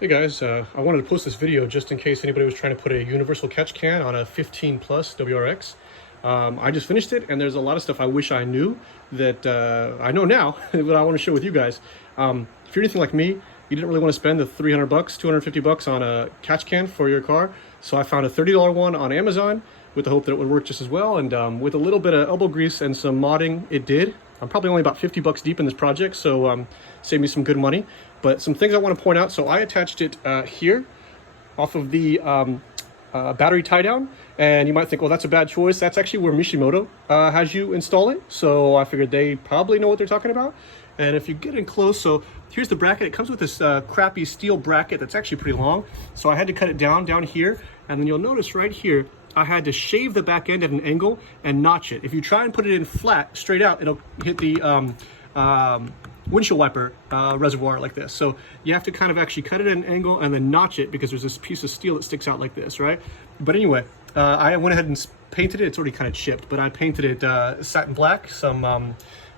Hey guys, I wanted to post this video just in case anybody was trying to put a universal catch can on a 15 plus WRX. I just finished it, and there's a lot of stuff I wish I knew that I know now, but I want to share with you guys. If you're anything like me, you didn't really want to spend the 300 bucks, 250 bucks on a catch can for your car. So I found a $30 one on Amazon with the hope that it would work just as well. And with a little bit of elbow grease and some modding, it did. I'm probably only about 50 bucks deep in this project, so saved me some good money. But some things I want to point out. So I attached it here off of the battery tie down, and you might think, well, that's a bad choice. That's actually where Mishimoto has you install it. So I figured they probably know what they're talking about. And if you get in close, so here's the bracket. It comes with this crappy steel bracket that's actually pretty long. So I had to cut it down here. And then you'll notice right here, I had to shave the back end at an angle and notch it. If you try and put it in flat, straight out, it'll hit the windshield wiper reservoir like this. So you have to kind of actually cut it at an angle and then notch it, because there's this piece of steel that sticks out like this, right? But anyway, I went ahead and painted it. It's already kind of chipped, but I painted it satin black, some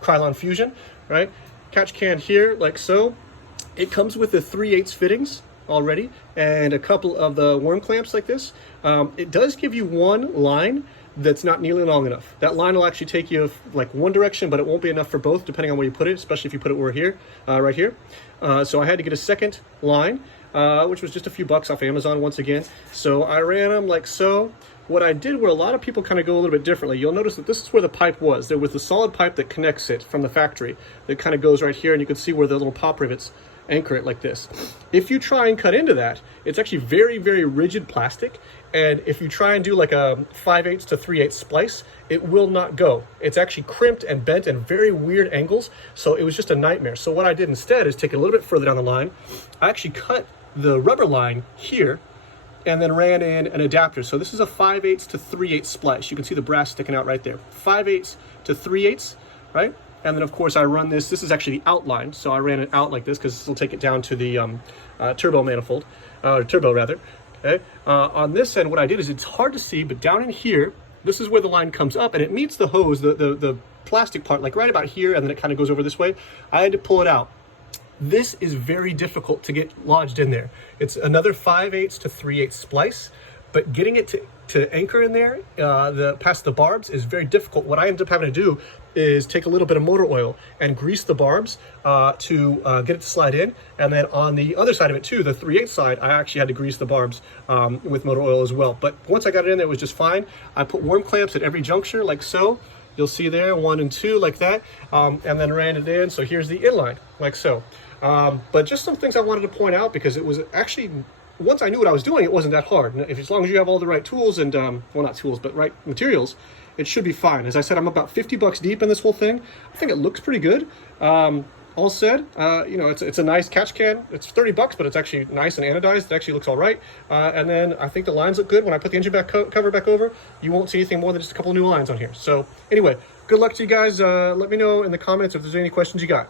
Krylon Fusion, right? Catch can here, like so. It comes with the 3/8 fittings already and a couple of the worm clamps like this. It does give you one line that's not nearly long enough. That line will actually take you like one direction, but it won't be enough for both depending on where you put it, especially if you put it right here. So I had to get a second line, which was just a few bucks off Amazon once again. So I ran them like so. What I did, where a lot of people kind of go a little bit differently, you'll notice that this is where the pipe was. There was the solid pipe that connects it from the factory that kind of goes right here, and you can see where the little pop rivets anchor it like this. If you try and cut into that, it's actually very, very rigid plastic. And if you try and do like a 5/8 to 3/8 splice, it will not go. It's actually crimped and bent in very weird angles. So it was just a nightmare. So what I did instead is take it a little bit further down the line. I actually cut the rubber line here and then ran in an adapter. So this is a 5/8 to 3/8 splice. You can see the brass sticking out right there. 5/8 to 3/8, right? And then of course I run this. This is actually the outline. So I ran it out like this because this will take it down to the turbo manifold, turbo rather. Okay. On this end, what I did is, it's hard to see, but down in here, this is where the line comes up and it meets the hose, the plastic part, like right about here, and then it kind of goes over this way. I had to pull it out. This is very difficult to get lodged in there. It's another 5/8 to 3/8 splice, but getting it to anchor in there, past the barbs, is very difficult. What I ended up having to do is take a little bit of motor oil and grease the barbs to get it to slide in. And then on the other side of it too, the 3/8 side, I actually had to grease the barbs with motor oil as well. But once I got it in there, it was just fine. I put worm clamps at every juncture, like so. You'll see there, 1 and 2, like that, and then ran it in. So here's the inline, like so. But just some things I wanted to point out, because it was actually, once I knew what I was doing, it wasn't that hard. As long as you have all the right tools and, well, not tools, but right materials, it should be fine. As I said, I'm about 50 bucks deep in this whole thing. I think it looks pretty good. All said, you know, it's a nice catch can. It's 30 bucks, but it's actually nice and anodized. It actually looks all right. And then I think the lines look good. When I put the engine cover back over, you won't see anything more than just a couple of new lines on here. So anyway, good luck to you guys. Let me know in the comments if there's any questions you got.